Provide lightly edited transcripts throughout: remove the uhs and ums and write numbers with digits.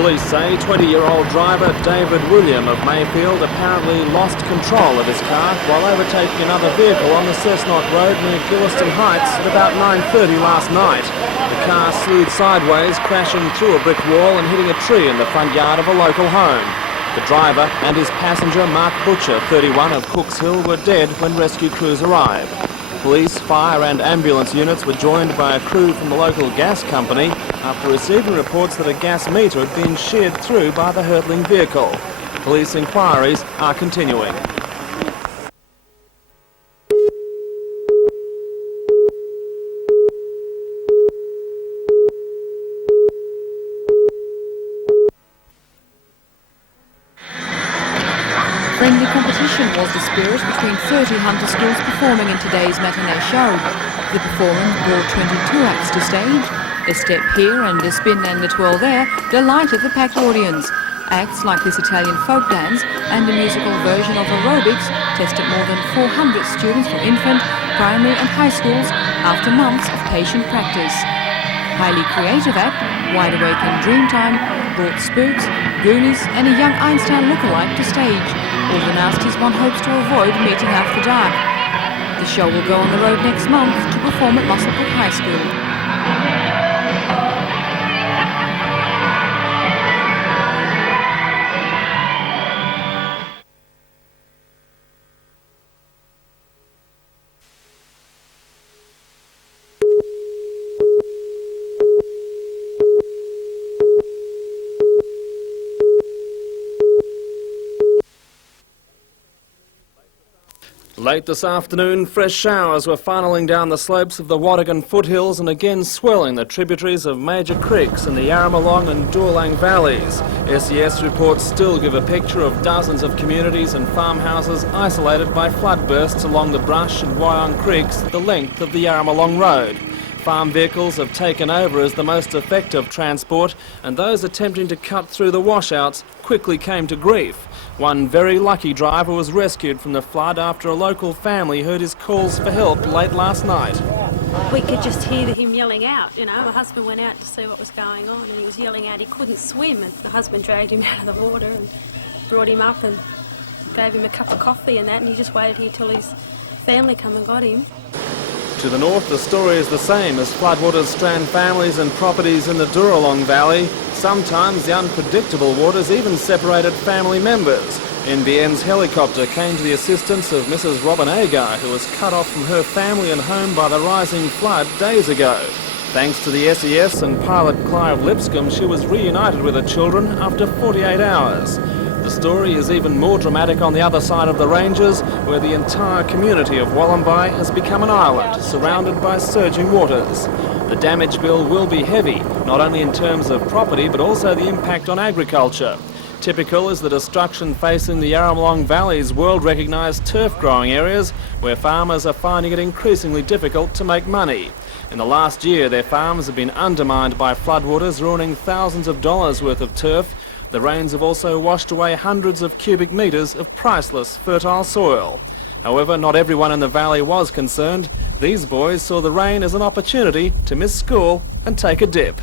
Police say 20-year-old driver David William of Mayfield apparently lost control of his car while overtaking another vehicle on the Cessnock road near Gilliston Heights at about 9:30 last night. The car slewed sideways, crashing through a brick wall and hitting a tree in the front yard of a local home. The driver and his passenger, Mark Butcher, 31, of Cooks Hill, were dead when rescue crews arrived. Police, fire and ambulance units were joined by a crew from the local gas company after receiving reports that a gas meter had been sheared through by the hurtling vehicle. Police inquiries are continuing. Friendly competition was the spirit between 30 hunter schools performing in today's matinee show. The performance brought 22 acts to stage. A step here and a spin and a twirl there delighted the packed audience. Acts like this Italian folk dance and a musical version of aerobics tested more than 400 students from infant, primary and high schools after months of patient practice. Highly creative act, Wide Awake in Dreamtime, brought spooks, Goonies and a young Einstein lookalike to stage. All the nasties one hopes to avoid meeting after dark. The show will go on the road next month to perform at Muswellbrook High School. Late this afternoon, fresh showers were funneling down the slopes of the Wattigan foothills and again swelling the tributaries of major creeks in the Yarramalong and Dualang valleys. SES reports still give a picture of dozens of communities and farmhouses isolated by flood bursts along the Brush and Wyong creeks the length of the Yarramalong Road. Farm vehicles have taken over as the most effective transport, and those attempting to cut through the washouts quickly came to grief. One very lucky driver was rescued from the flood after a local family heard his calls for help late last night. We could just hear him yelling out, you know. My husband went out to see what was going on and he was yelling out he couldn't swim, and the husband dragged him out of the water and brought him up and gave him a cup of coffee and that, and he just waited here till his family come and got him. To the north, the story is the same as floodwaters strand families and properties in the Duralong Valley. Sometimes the unpredictable waters even separated family members. NBN's helicopter came to the assistance of Mrs. Robin Agar, who was cut off from her family and home by the rising flood days ago. Thanks to the SES and pilot Clive Lipscomb, she was reunited with her children after 48 hours. The story is even more dramatic on the other side of the ranges, where the entire community of Wollombi has become an island, surrounded by surging waters. The damage bill will be heavy, not only in terms of property, but also the impact on agriculture. Typical is the destruction facing the Yarramalong Valley's world-recognised turf-growing areas, where farmers are finding it increasingly difficult to make money. In the last year, their farms have been undermined by floodwaters, ruining thousands of dollars worth of turf. The rains have also washed away hundreds of cubic metres of priceless fertile soil. However, not everyone in the valley was concerned. These boys saw the rain as an opportunity to miss school and take a dip.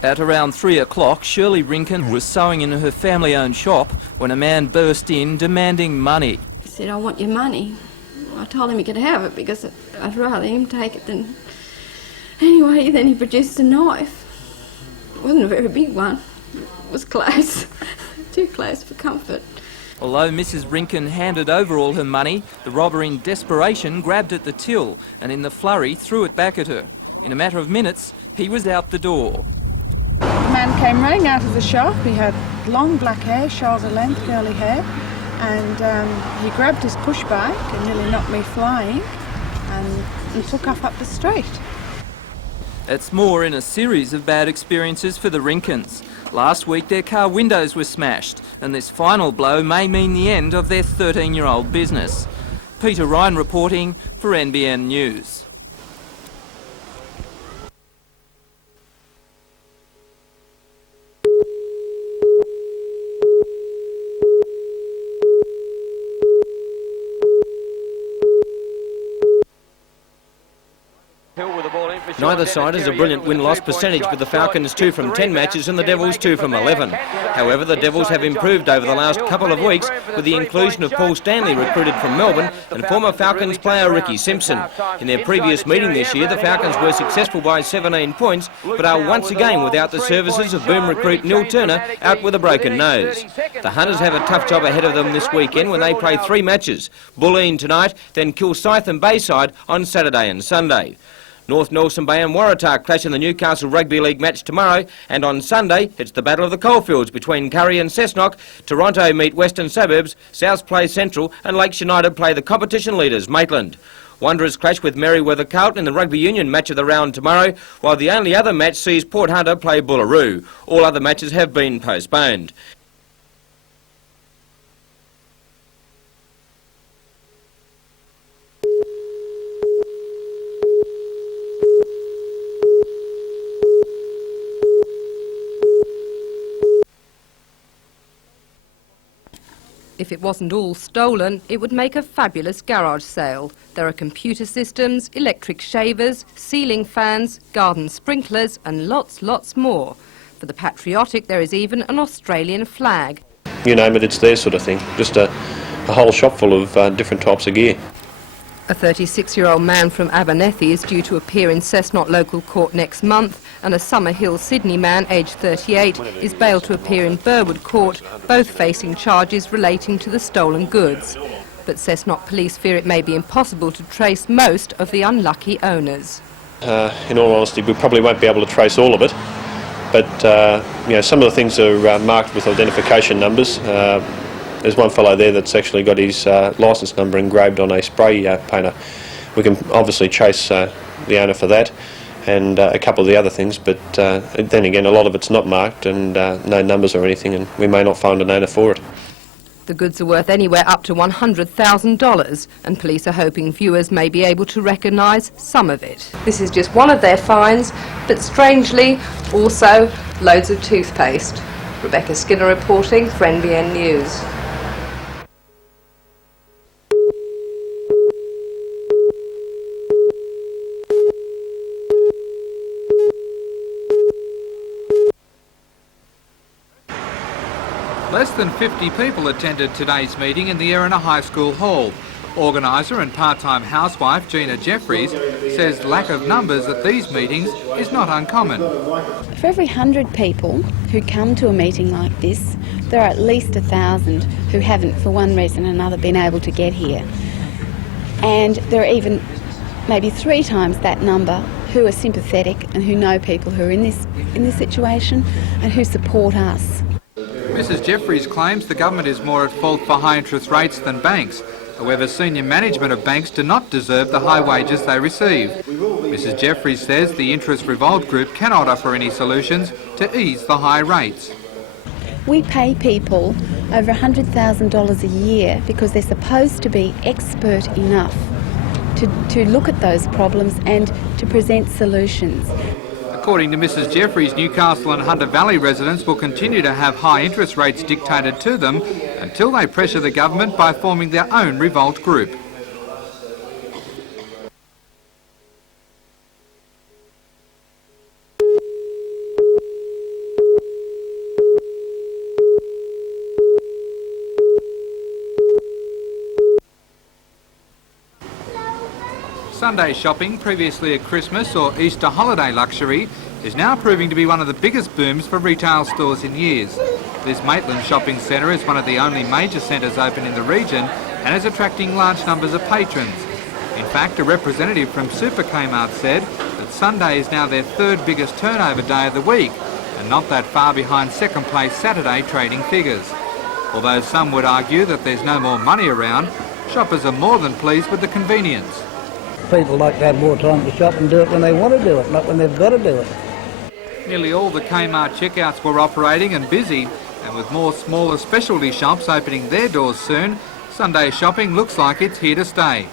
At around 3 o'clock, Shirley Rinkin was sewing in her family-owned shop when a man burst in demanding money. He said, "I want your money." I told him he could have it because I'd rather him take it than... Anyway, then he produced a knife. It wasn't a very big one. It was close. Too close for comfort. Although Mrs. Rinkin handed over all her money, the robber in desperation grabbed at the till and in the flurry threw it back at her. In a matter of minutes, he was out the door. The man came running out of the shop. He had long black hair, shoulder length, curly hair, and he grabbed his push bike and nearly knocked me flying, and he took off up the street. It's more in a series of bad experiences for the Rinkins. Last week their car windows were smashed, and this final blow may mean the end of their 13-year-old business. Peter Ryan reporting for NBN News. Neither side has a brilliant win-loss percentage, with the Falcons 2 from 10 matches and the Devils 2 from 11. However, the Devils have improved over the last couple of weeks with the inclusion of Paul Stanley, recruited from Melbourne, and former Falcons player Ricky Simpson. In their previous meeting this year, the Falcons were successful by 17 points, but are once again without the services of boom recruit Neil Turner, out with a broken nose. The Hunters have a tough job ahead of them this weekend when they play 3 matches: Bulleen tonight, then Kilsyth and Bayside on Saturday and Sunday. North Nelson Bay and Waratah clash in the Newcastle Rugby League match tomorrow, and on Sunday it's the Battle of the Coalfields between Curry and Cessnock. Toronto meet Western Suburbs, South play Central, and Lakes United play the competition leaders Maitland. Wanderers clash with Merewether Carlton in the Rugby Union match of the round tomorrow, while the only other match sees Port Hunter play Bullaroo. All other matches have been postponed. If it wasn't all stolen, it would make a fabulous garage sale. There are computer systems, electric shavers, ceiling fans, garden sprinklers and lots more. For the patriotic, there is even an Australian flag. You name it, it's their sort of thing. Just a whole shop full of different types of gear. A 36-year-old man from Abernethy is due to appear in Cessnock local court next month, and a Summerhill, Sydney man, aged 38, is bailed to appear in Burwood Court, both facing charges relating to the stolen goods. But Cessnock police fear it may be impossible to trace most of the unlucky owners. In all honesty, we probably won't be able to trace all of it, but you know, some of the things are marked with identification numbers. There's one fellow there that's actually got his licence number engraved on a spray painter. We can obviously chase the owner for that, and a couple of the other things, but then again, a lot of it's not marked and no numbers or anything, and we may not find an owner for it. The goods are worth anywhere up to $100,000, and police are hoping viewers may be able to recognise some of it. This is just one of their finds, but strangely, also loads of toothpaste. Rebecca Skinner reporting for NBN News. Less than 50 people attended today's meeting in the Erina High School hall. Organiser and part-time housewife Gina Jeffries says lack of numbers at these meetings is not uncommon. For every 100 people who come to a meeting like this, there are at least 1,000 who haven't, for one reason or another, been able to get here. And there are even maybe 3 times that number who are sympathetic and who know people who are in this situation and who support us. Mrs Jeffries claims the government is more at fault for high interest rates than banks. However, senior management of banks do not deserve the high wages they receive. Mrs Jeffries says the Interest Revolt group cannot offer any solutions to ease the high rates. We pay people over $100,000 a year because they're supposed to be expert enough to look at those problems and to present solutions. According to Mrs Jeffries, Newcastle and Hunter Valley residents will continue to have high interest rates dictated to them until they pressure the government by forming their own revolt group. Sunday shopping, previously a Christmas or Easter holiday luxury, is now proving to be one of the biggest booms for retail stores in years. This Maitland shopping centre is one of the only major centres open in the region and is attracting large numbers of patrons. In fact, a representative from Super Kmart said that Sunday is now their 3rd biggest turnover day of the week and not that far behind second place Saturday trading figures. Although some would argue that there's no more money around, shoppers are more than pleased with the convenience. People like to have more time to shop and do it when they want to do it, not when they've got to do it. Nearly all the Kmart checkouts were operating and busy, and with more smaller specialty shops opening their doors soon, Sunday shopping looks like it's here to stay.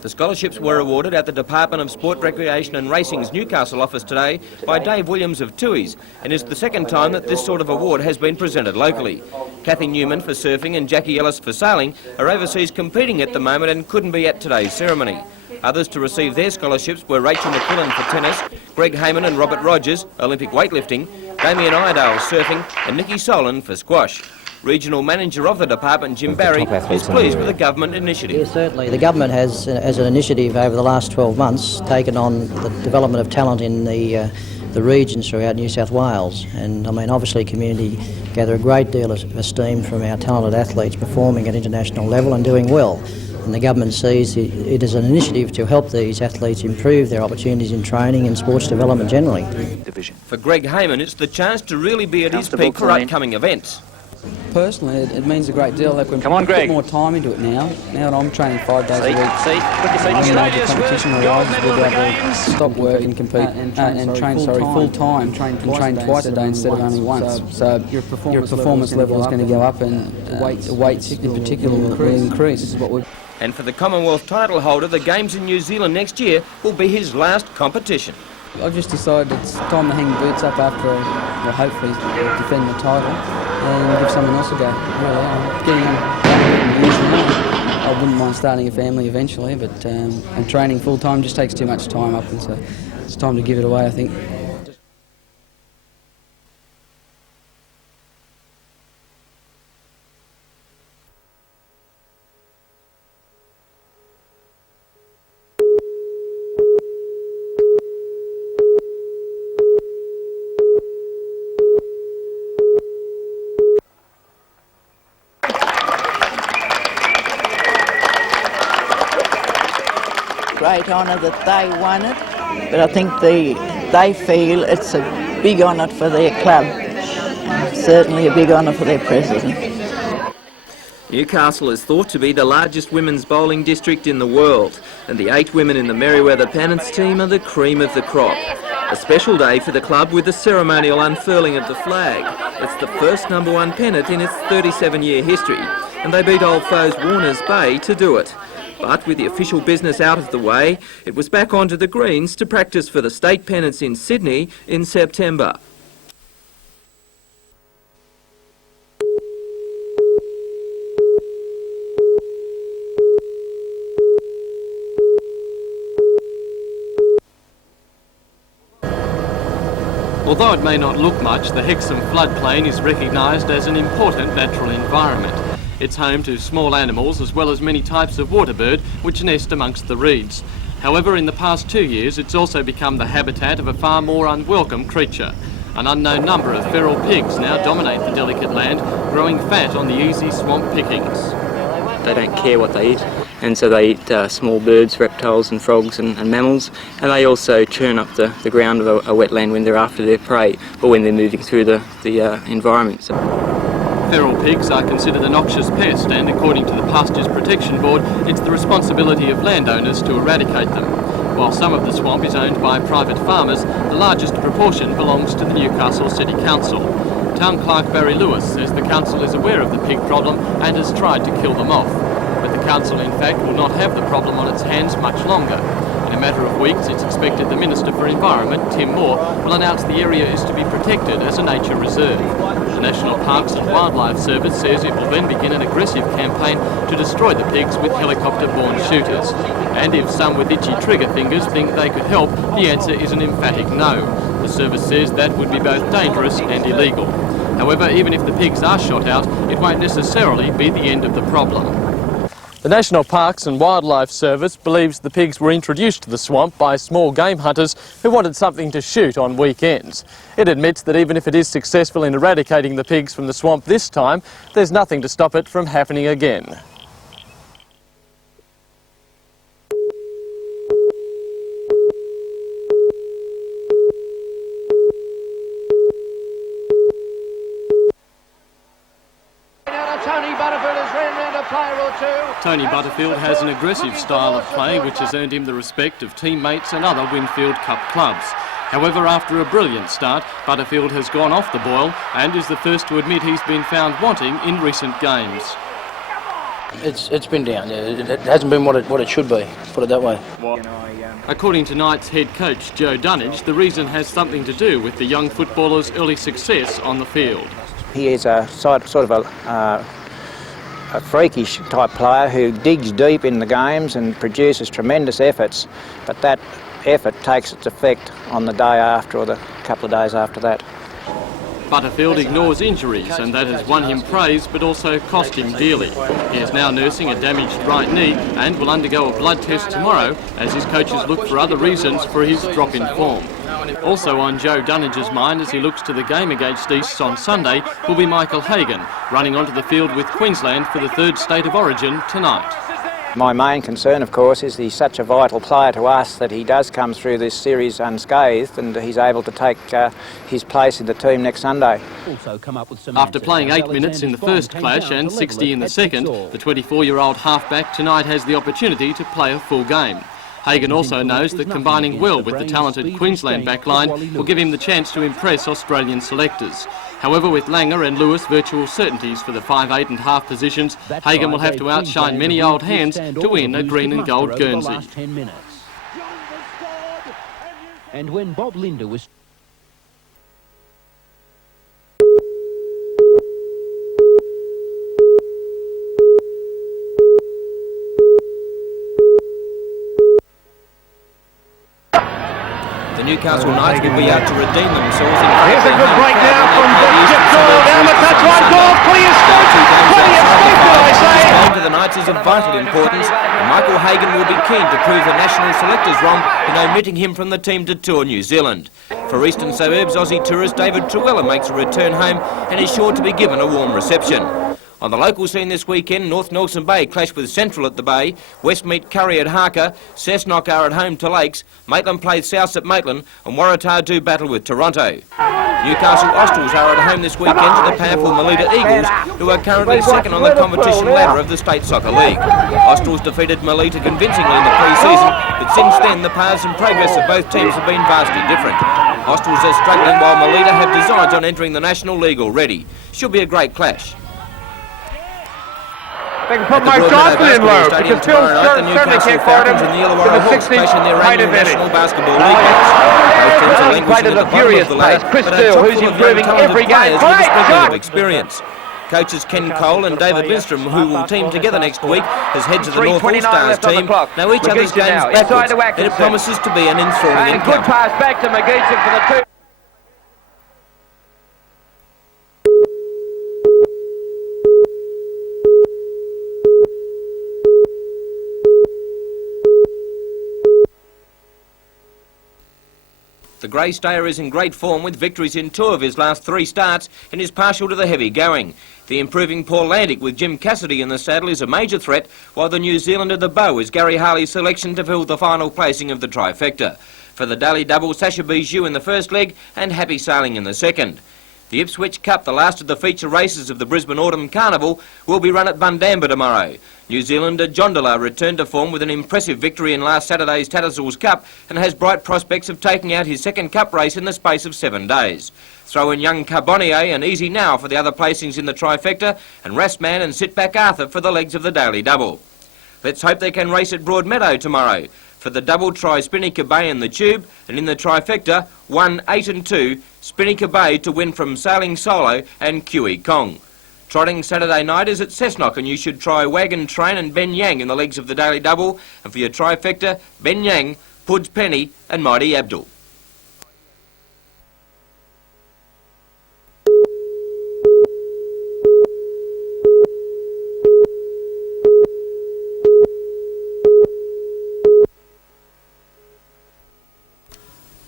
The scholarships were awarded at the Department of Sport, Recreation and Racing's Newcastle office today by Dave Williams of Tui's, and it's the second time that this sort of award has been presented locally. Kathy Newman for surfing and Jackie Ellis for sailing are overseas competing at the moment and couldn't be at today's ceremony. Others to receive their scholarships were Rachel McQuillan for tennis, Greg Heyman and Robert Rogers, Olympic weightlifting, Damien Iredale surfing and Nikki Solon for squash. Regional Manager of the department, Jim Barry, is pleased with the government initiative. Yes, certainly. The government has, as an initiative over the last 12 months, taken on the development of talent in the regions throughout New South Wales. And I mean, obviously, community gather a great deal of esteem from our talented athletes performing at international level and doing well. And the government sees it as an initiative to help these athletes improve their opportunities in training and sports development generally. For Greg Heyman, it's the chance to really be at his peak for upcoming events. Personally, it means a great deal. Like, come on, Greg. Put more time into it now. Now that I'm training 5 days a week, the competition arises, we'll be able to stop work and compete and train full time and train twice a day instead of only once. So your performance level is going to go up, and the weights in particular will increase. And for the Commonwealth title holder, the Games in New Zealand next year will be his last competition. I've just decided it's time to hang the boots up after I hopefully defend the title and give someone else a go. Really, I'm getting years now. I wouldn't mind starting a family eventually, but and training full time just takes too much time up, and so it's time to give it away, I think. Great honour that they won it, but I think they feel it's a big honour for their club, and certainly a big honour for their president. Newcastle is thought to be the largest women's bowling district in the world, and the 8 women in the Merewether Pennants team are the cream of the crop. A special day for the club with the ceremonial unfurling of the flag. It's the first #1 pennant in its 37-year history, and they beat old foes Warners Bay to do it. But with the official business out of the way, it was back onto the greens to practice for the state pennants in Sydney in September. Although it may not look much, the Hexham floodplain is recognised as an important natural environment. It's home to small animals as well as many types of waterbird which nest amongst the reeds. However, in the past 2 years, it's also become the habitat of a far more unwelcome creature. An unknown number of feral pigs now dominate the delicate land, growing fat on the easy swamp pickings. They don't care what they eat, and so they eat small birds, reptiles and frogs and mammals, and they also churn up the ground of a wetland when they're after their prey or when they're moving through the environment. So. Feral pigs are considered a noxious pest, and according to the Pastures Protection Board, it's the responsibility of landowners to eradicate them. While some of the swamp is owned by private farmers, the largest proportion belongs to the Newcastle City Council. Town Clerk Barry Lewis says the council is aware of the pig problem and has tried to kill them off. But the council, in fact, will not have the problem on its hands much longer. In a matter of weeks, it's expected the Minister for Environment, Tim Moore, will announce the area is to be protected as a nature reserve. The National Parks and Wildlife Service says it will then begin an aggressive campaign to destroy the pigs with helicopter-borne shooters. And if some with itchy trigger fingers think they could help, the answer is an emphatic no. The service says that would be both dangerous and illegal. However, even if the pigs are shot out, it won't necessarily be the end of the problem. The National Parks and Wildlife Service believes the pigs were introduced to the swamp by small game hunters who wanted something to shoot on weekends. It admits that even if it is successful in eradicating the pigs from the swamp this time, there's nothing to stop it from happening again. Tony Butterfield has an aggressive style of play which has earned him the respect of teammates and other Winfield Cup clubs. However, after a brilliant start, Butterfield has gone off the boil and is the first to admit he's been found wanting in recent games. It's been down, yeah. It hasn't been what it should be, put it that way. According to Knights head coach Joe Dunnage, the reason has something to do with the young footballers' early success on the field. He is a sort of a freakish type player who digs deep in the games and produces tremendous efforts, but that effort takes its effect on the day after or the couple of days after that. Butterfield ignores injuries, and that has won him praise but also cost him dearly. He is now nursing a damaged right knee and will undergo a blood test tomorrow as his coaches look for other reasons for his drop in form. Also on Joe Dunnage's mind as he looks to the game against East on Sunday will be Michael Hagan, running onto the field with Queensland for the third state of origin tonight. My main concern, of course, is he's such a vital player to us that he does come through this series unscathed and he's able to take his place in the team next Sunday. After playing 8 minutes in the first clash and 60 in the second, the 24-year-old halfback tonight has the opportunity to play a full game. Hagan also knows that combining well with the talented Queensland backline will give him the chance to impress Australian selectors. However, with Langer and Lewis virtual certainties for the 5'8" and half positions, Hagan will have to outshine many old hands to win a green and gold Guernsey. And when Bob Linder was The Newcastle Knights will be out to redeem themselves. Here's a good break now from down the touchline, ball clear straight. Plenty of strength, I say. This game to the Knights is of vital importance, and Michael Hagan will be keen to prove the national selectors wrong in omitting him from the team to tour New Zealand. For Eastern Suburbs, Aussie tourist David Truella makes a return home and is sure to be given a warm reception. On the local scene this weekend, North Nelson Bay clash with Central at the Bay, West meet Curry at Harker, Cessnock are at home to Lakes, Maitland plays South at Maitland, and Waratah do battle with Toronto. Newcastle Austral are at home this weekend to the powerful Melita Eagles, who are currently second on the competition ladder of the State Soccer League. Australs defeated Melita convincingly in the pre-season, but since then the paths and progress of both teams have been vastly different. Australs are struggling while Melita have designs on entering the National League already. Should be a great clash. They can put my Scotsman in low because Phil certainly can't guard him to the 16th height advantage. Both teams played at a furious pace. Chris Steele, who's improving every game. Great shot! Experience. Coaches Ken Cole and David Lindstrom, who will team together next week as heads of the North All-Stars team, know each other's games backwards, and it promises to be an enthralling encounter. Good pass back to McGeechan for the two. The Grey Stayer is in great form with victories in 2 of his last 3 starts and is partial to the heavy going. The improving Paul Landick with Jim Cassidy in the saddle is a major threat, while the New Zealander the Bow is Gary Harley's selection to fill the final placing of the trifecta. For the Daily Double, Sasha Bijou in the first leg and Happy Sailing in the second. The Ipswich Cup, the last of the feature races of the Brisbane Autumn Carnival, will be run at Bundamba tomorrow. New Zealander Jondala returned to form with an impressive victory in last Saturday's Tattersalls Cup and has bright prospects of taking out his second cup race in the space of 7 days. Throw in young Carbonnier and Easy Now for the other placings in the trifecta, and Rastman and Sitback Arthur for the legs of the Daily Double. Let's hope they can race at Broadmeadow tomorrow. For the double, try Spinnaker Bay in the Tube, and in the trifecta, 1, 8 and 2, Spinnaker Bay to win from Sailing Solo and Kiwi Kong. Trotting Saturday night is at Cessnock, and you should try Wagon Train and Ben Yang in the legs of the Daily Double, and for your trifecta, Ben Yang, Puds Penny and Mighty Abdul.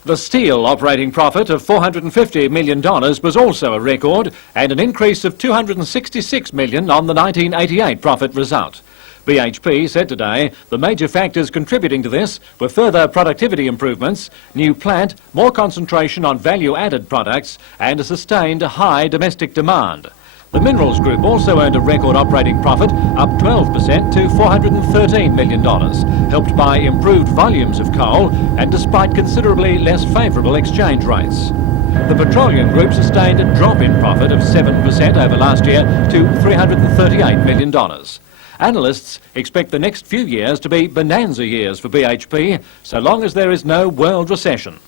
The steel operating profit of $450 million was also a record and an increase of $266 million on the 1988 profit result. BHP said today the major factors contributing to this were further productivity improvements, new plant, more concentration on value-added products and a sustained high domestic demand. The Minerals Group also earned a record operating profit, up 12% to $413 million, helped by improved volumes of coal and despite considerably less favourable exchange rates. The Petroleum Group sustained a drop in profit of 7% over last year to $338 million. Analysts expect the next few years to be bonanza years for BHP, so long as there is no world recession.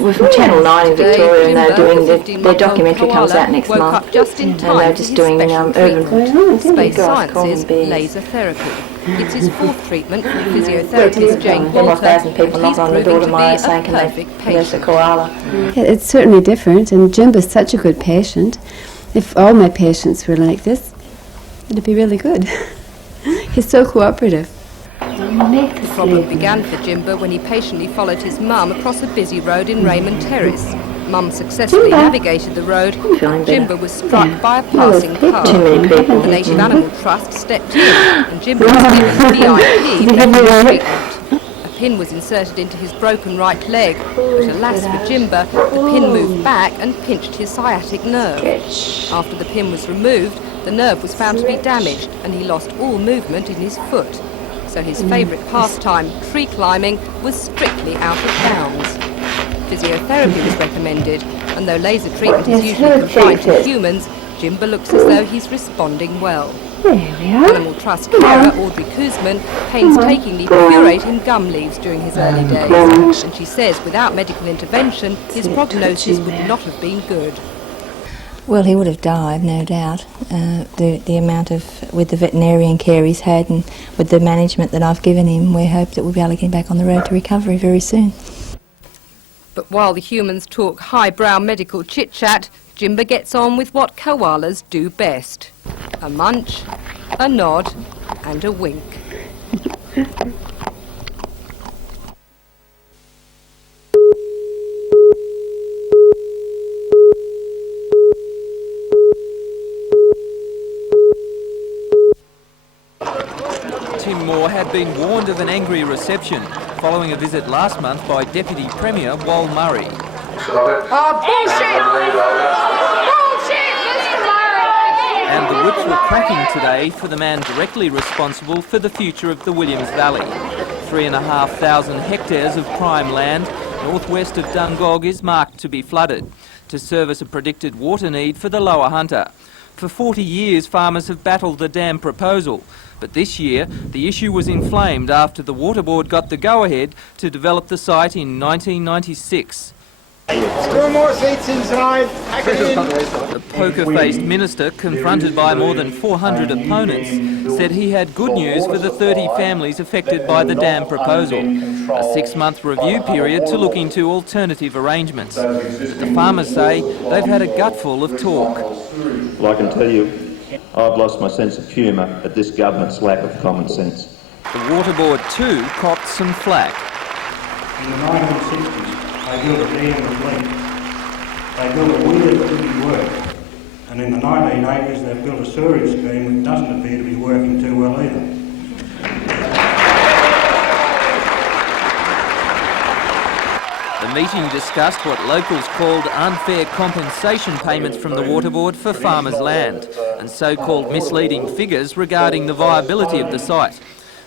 We're from Channel 9 in Victoria, and they're doing their documentary comes out next month, just in time and they're just doing urban Space Sciences laser therapy. It's his fourth treatment from physiotherapist Jane Walter, 1,000 people knock on the door tomorrow saying, can they nurse a koala? Yeah, it's certainly different, and Jimbo's such a good patient. If all my patients were like this, it'd be really good. He's so cooperative. The problem began for Jimbo when he patiently followed his mum across a busy road in Raymond Terrace. Mum successfully navigated the road, but Jimbo was struck by a passing car. The Native Animal Trust stepped in, and Jimbo was given VIP veterinary treatment. A pin was inserted into his broken right leg, but alas for Jimbo, the pin moved back and pinched his sciatic nerve. After the pin was removed, the nerve was found to be damaged, and he lost all movement in his foot. So his favourite pastime, tree climbing, was strictly out of bounds. Physiotherapy was recommended, and though laser treatment is usually confined to humans, Jimbo looks as though he's responding well. Animal Trust carer Audrey Koosman painstakingly puree him gum leaves during his early days, and she says without medical intervention, his prognosis would not have been good. Well, he would have died, no doubt. The amount of, with the veterinarian care he's had and with the management that I've given him, we hope that we'll be able to get back on the road to recovery very soon. But while the humans talk highbrow medical chit-chat, Jimbo gets on with what koalas do best. A munch, a nod and a wink. Had been warned of an angry reception following a visit last month by Deputy Premier Wal Murray. Bullshit! Bullshit, Mr. Murray! And the whips were cracking today for the man directly responsible for the future of the Williams Valley. 3,500 hectares of prime land northwest of Dungog is marked to be flooded to service a predicted water need for the Lower Hunter. For 40 years, farmers have battled the dam proposal, but this year the issue was inflamed after the Water Board got the go-ahead to develop the site in 1996. 2 more seats inside. A poker-faced minister, confronted by more than 400 opponents, said he had good news for the 30 families affected by the dam proposal, a 6-month review period to look into alternative arrangements. But the farmers say they've had a gutful of talk. Well, I can tell you, I've lost my sense of humour at this government's lack of common sense. The Water Board too copped some flack. In the 1960s, they built a dam with length. They built a weir that didn't work. And in the 1980s, they built a sewerage scheme that doesn't appear to be working too well either. The meeting discussed what locals called unfair compensation payments from the Water Board for farmers' land and so-called misleading figures regarding the viability of the site.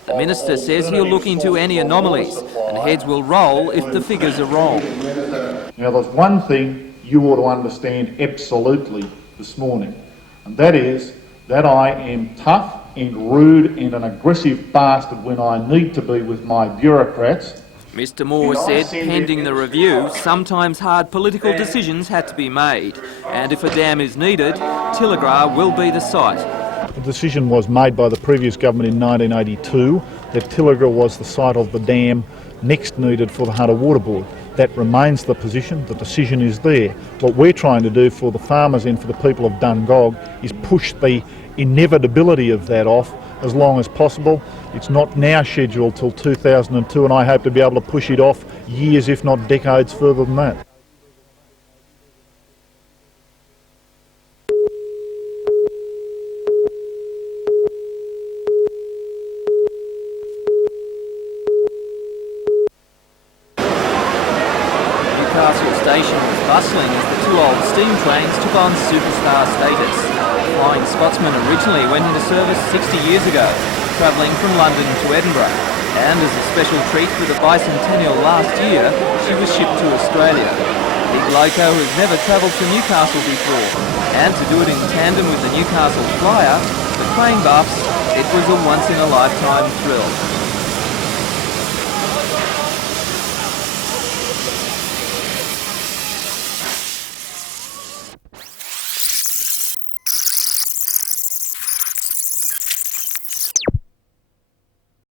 The minister says he'll look into any anomalies and heads will roll if the figures are wrong. Now, there's one thing you ought to understand absolutely this morning, and that is that I am tough and rude and an aggressive bastard when I need to be with my bureaucrats. Mr Moore said, pending the review, sometimes hard political decisions had to be made, and if a dam is needed, Tilligra will be the site. The decision was made by the previous government in 1982 that Tilligra was the site of the dam next needed for the Hunter Water Board. That remains the position, the decision is there. What we're trying to do for the farmers and for the people of Dungog is push the inevitability of that off as long as possible. It's not now scheduled till 2002 and I hope to be able to push it off years if not decades further than that. Newcastle station was bustling as the two old steam trains took on superstar status. The Flying Scotsman originally went into service 60 years ago. travelling from London to Edinburgh, and as a special treat for the Bicentennial last year, she was shipped to Australia. Big Loco has never travelled to Newcastle before, and to do it in tandem with the Newcastle Flyer, for crane buffs, it was a once-in-a-lifetime thrill.